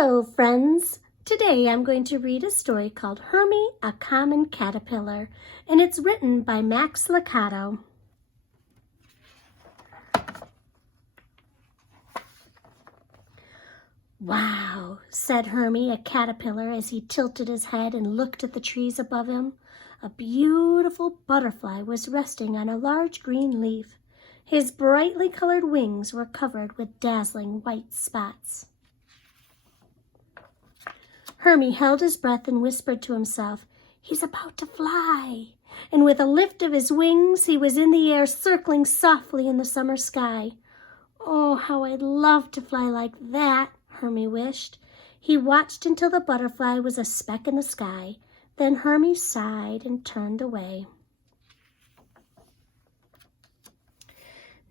Hello, friends. Today I'm going to read a story called Hermie, a Common Caterpillar, and it's written by Lucado. Wow, said Hermie, a caterpillar, as he tilted his head and looked at the trees above him. A beautiful butterfly was resting on a large green leaf. His brightly colored wings were covered with dazzling white spots. Hermie held his breath and whispered to himself, "He's about to fly." And with a lift of his wings, he was in the air, circling softly in the summer sky. "Oh, how I'd love to fly like that," Hermie wished. He watched until the butterfly was a speck in the sky. Then Hermie sighed and turned away.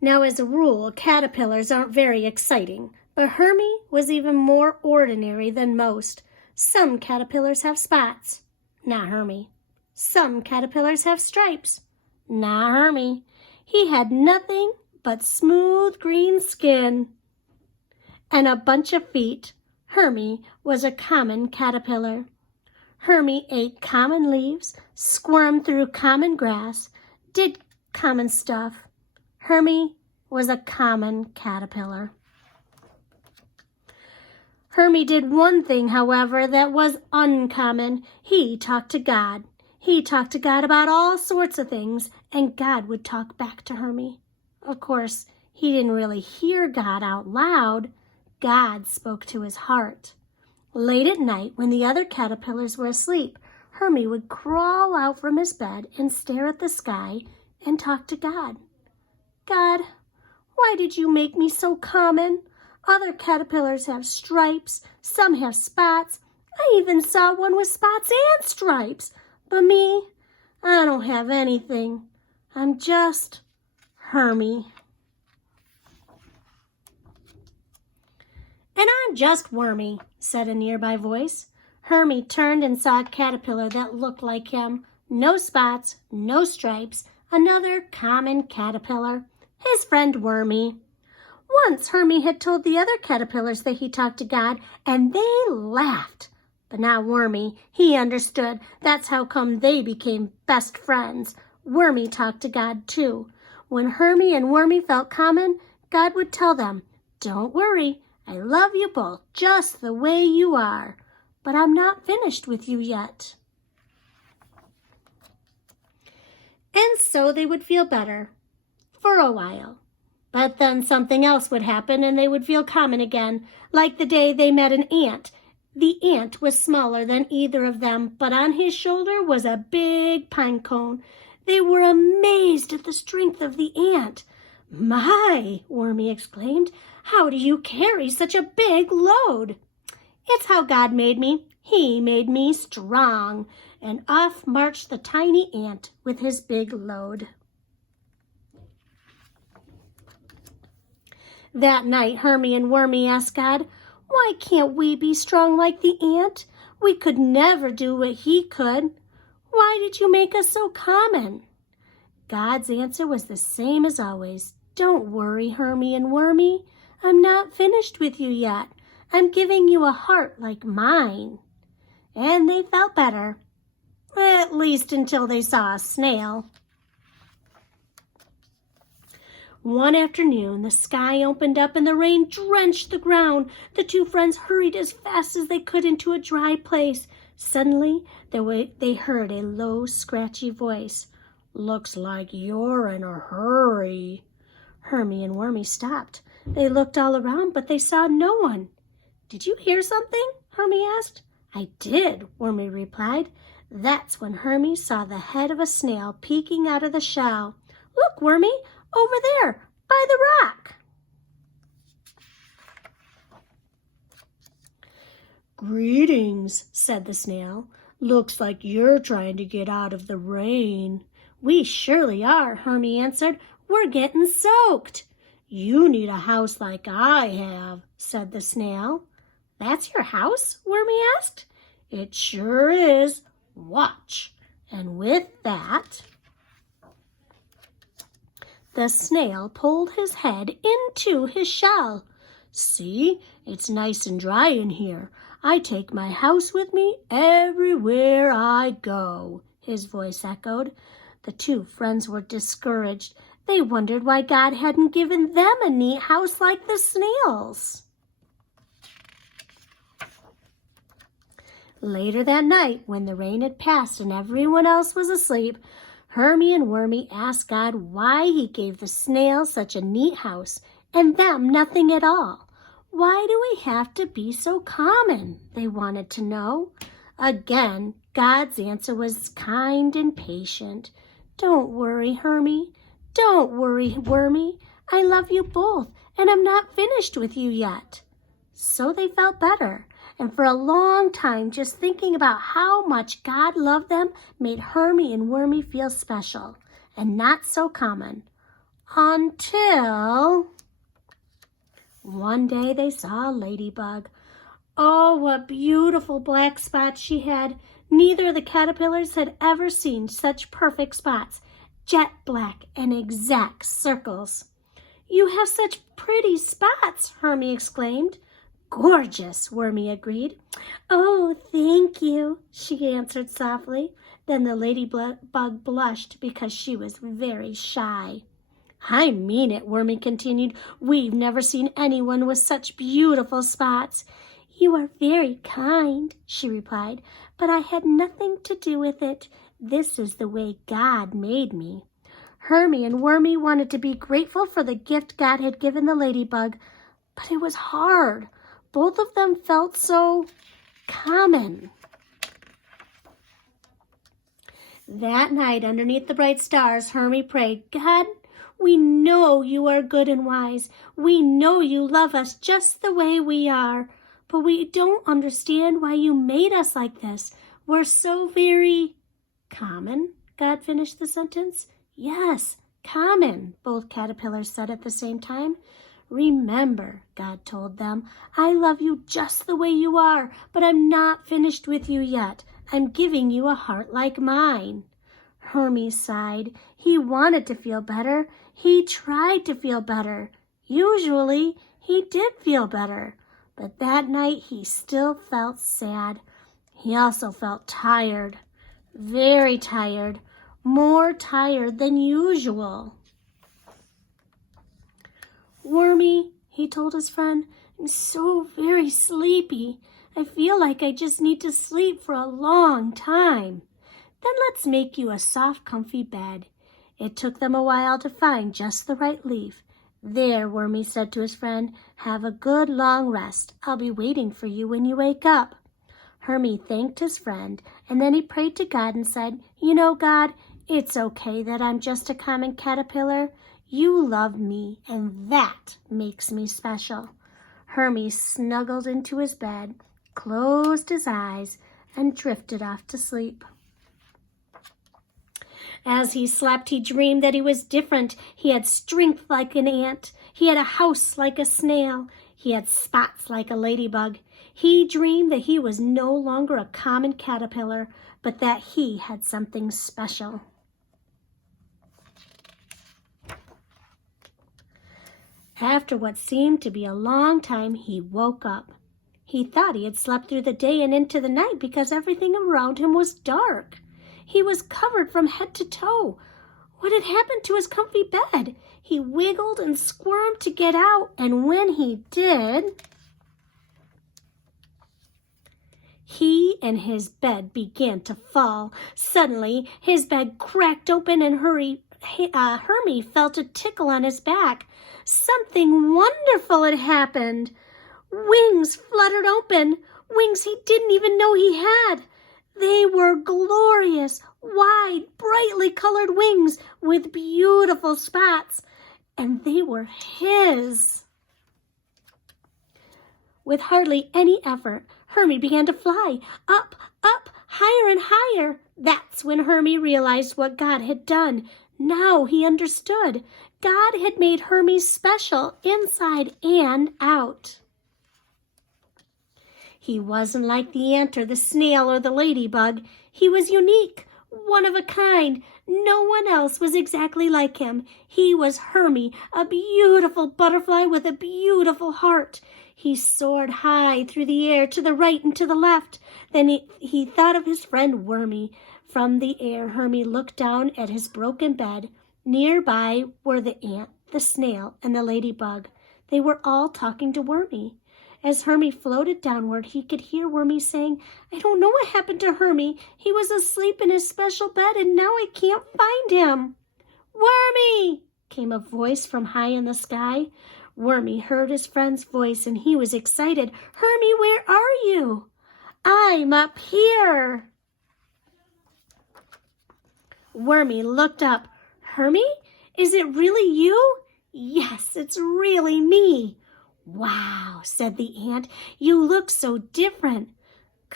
Now, as a rule, caterpillars aren't very exciting, but Hermie was even more ordinary than most. Some caterpillars have spots. Not Hermie. Some caterpillars have stripes. Not Hermie. He had nothing but smooth green skin and a bunch of feet. Hermie was a common caterpillar. Hermie ate common leaves, squirmed through common grass, did common stuff. Hermie was a common caterpillar. Hermie did one thing, however, that was uncommon. He talked to God. He talked to God about all sorts of things, and God would talk back to Hermie. Of course, he didn't really hear God out loud. God spoke to his heart. Late at night, when the other caterpillars were asleep, Hermie would crawl out from his bed and stare at the sky and talk to God. "God, why did you make me so common? Other caterpillars have stripes, some have spots. I even saw one with spots and stripes. But me, I don't have anything. I'm just Hermie. And I'm just Wormy," said a nearby voice. Hermie turned and saw a caterpillar that looked like him. No spots, no stripes, another common caterpillar, his friend Wormy. Once Hermie had told the other caterpillars that he talked to God, and they laughed. But not Wormy. He understood. That's how come they became best friends. Wormy talked to God too. When Hermie and Wormy felt common, God would tell them, "Don't worry, I love you both just the way you are, but I'm not finished with you yet." And so they would feel better for a while. But then something else would happen and they would feel common again, like the day they met an ant. The ant was smaller than either of them, but on his shoulder was a big pine cone. They were amazed at the strength of the ant. "My," Wormy exclaimed, "how do you carry such a big load?" "It's how God made me. He made me strong." And off marched the tiny ant with his big load. That night, Hermie and Wormy asked God, "Why can't we be strong like the ant? We could never do what he could. Why did you make us so common?" God's answer was the same as always. "Don't worry, Hermie and Wormy. I'm not finished with you yet. I'm giving you a heart like mine." And they felt better, at least until they saw a snail. One afternoon, the sky opened up and the rain drenched the ground. The two friends hurried as fast as they could into a dry place. Suddenly, they heard a low, scratchy voice. "Looks like you're in a hurry." Hermie and Wormy stopped. They looked all around, but they saw no one. "Did you hear something?" Hermie asked. "I did," Wormy replied. That's when Hermie saw the head of a snail peeking out of the shell. "Look, Wormy, over there, by the rock." "Greetings," said the snail. "Looks like you're trying to get out of the rain." "We surely are," Hermie answered. "We're getting soaked." "You need a house like I have," said the snail. "That's your house?" Wormy asked. "It sure is. Watch." And with that, the snail pulled his head into his shell. "See, It's nice and dry in here. I take my house with me everywhere I go," his voice echoed. The two friends were discouraged. They wondered why God hadn't given them a neat house like the snails. Later that night, when the rain had passed and everyone else was asleep, Hermie and Wormie asked God why he gave the snails such a neat house and them nothing at all. Why do we have to be so common? They wanted to know. Again, God's answer was kind and patient. "Don't worry, Hermie. Don't worry, Wormie. I love you both, and I'm not finished with you yet." So they felt better. And for a long time, just thinking about how much God loved them made Hermie and Wormie feel special and not so common. Until one day they saw a ladybug. Oh, what beautiful black spots she had. Neither of the caterpillars had ever seen such perfect spots, jet black and exact circles. "You have such pretty spots," Hermie exclaimed. "Gorgeous," Wormie agreed. "Oh, thank you," she answered softly. Then the ladybug blushed because she was very shy. "I mean it," Wormie continued. "We've never seen anyone with such beautiful spots." "You are very kind," she replied, "but I had nothing to do with it. This is the way God made me." Hermie and Wormie wanted to be grateful for the gift God had given the ladybug, but it was hard. Both of them felt so common. That night, underneath the bright stars, Hermie prayed, "God, we know you are good and wise. We know you love us just the way we are, but we don't understand why you made us like this. We're so very common." God finished the sentence. "Yes, common," both caterpillars said at the same time. "Remember," God told them, "I love you just the way you are, but I'm not finished with you yet. I'm giving you a heart like mine." Hermie sighed. He wanted to feel better. He tried to feel better. Usually, he did feel better. But that night, he still felt sad. He also felt tired, very tired, more tired than usual. "Wormie," he told his friend, "I'm so very sleepy. I feel like I just need to sleep for a long time." "Then let's make you a soft, comfy bed." It took them a while to find just the right leaf. "There," Wormie said to his friend, "have a good long rest. I'll be waiting for you when you wake up." Hermie thanked his friend, and then he prayed to God and said, "You know, God, it's okay that I'm just a common caterpillar. You love me, and that makes me special." Hermie snuggled into his bed, closed his eyes, and drifted off to sleep. As he slept, he dreamed that he was different. He had strength like an ant. He had a house like a snail. He had spots like a ladybug. He dreamed that he was no longer a common caterpillar, but that he had something special. After what seemed to be a long time, he woke up. He thought he had slept through the day and into the night because everything around him was dark. He was covered from head to toe. What had happened to his comfy bed? He wiggled and squirmed to get out, and when he did, he and his bed began to fall. Suddenly, his bed cracked open and Hermie felt a tickle on his back. Something wonderful had happened. Wings fluttered open, wings he didn't even know he had. They were glorious, wide, brightly colored wings with beautiful spots, and they were his. With hardly any effort, Hermie began to fly, up, up, higher and higher. That's when Hermie realized what God had done. Now he understood. God had made Hermie special inside and out. He wasn't like the ant or the snail or the ladybug. He was unique, one of a kind. No one else was exactly like him. He was Hermie, a beautiful butterfly with a beautiful heart. He soared high through the air to the right and to the left. Then he thought of his friend Wormy. From the air, Hermie looked down at his broken bed. Nearby were the ant, the snail, and the ladybug. They were all talking to Wormy. As Hermie floated downward, he could hear Wormy saying, "I don't know what happened to Hermie. He was asleep in his special bed, and now I can't find him." "Wormy!" came a voice from high in the sky. Wormy heard his friend's voice, and he was excited. "Hermie, where are you?" "I'm up here." Wormy looked up. "Hermie, is it really you?" "Yes, it's really me." "Wow," said the ant, "you look so different."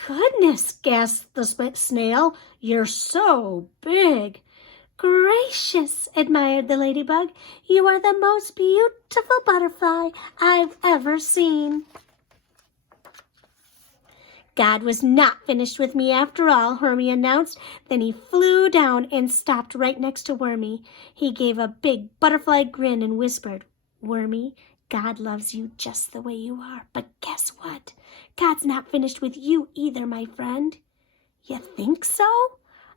"Goodness," gasped the snail, "you're so big." "Gracious," admired the ladybug, "you are the most beautiful butterfly I've ever seen." "God was not finished with me after all," Hermie announced. Then he flew down and stopped right next to Wormy. He gave a big butterfly grin and whispered, "Wormy, God loves you just the way you are. But guess what? God's not finished with you either, my friend." "You think so?"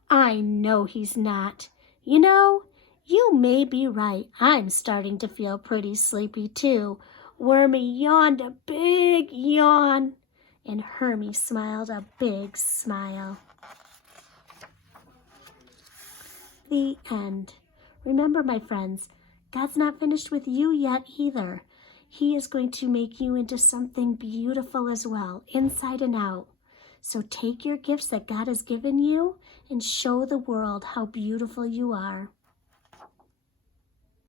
"I know he's not. You know, you may be right. I'm starting to feel pretty sleepy too." Wormy yawned a big yawn, and Hermie smiled a big smile. The end. Remember, my friends, God's not finished with you yet either. He is going to make you into something beautiful as well, inside and out. So take your gifts that God has given you and show the world how beautiful you are.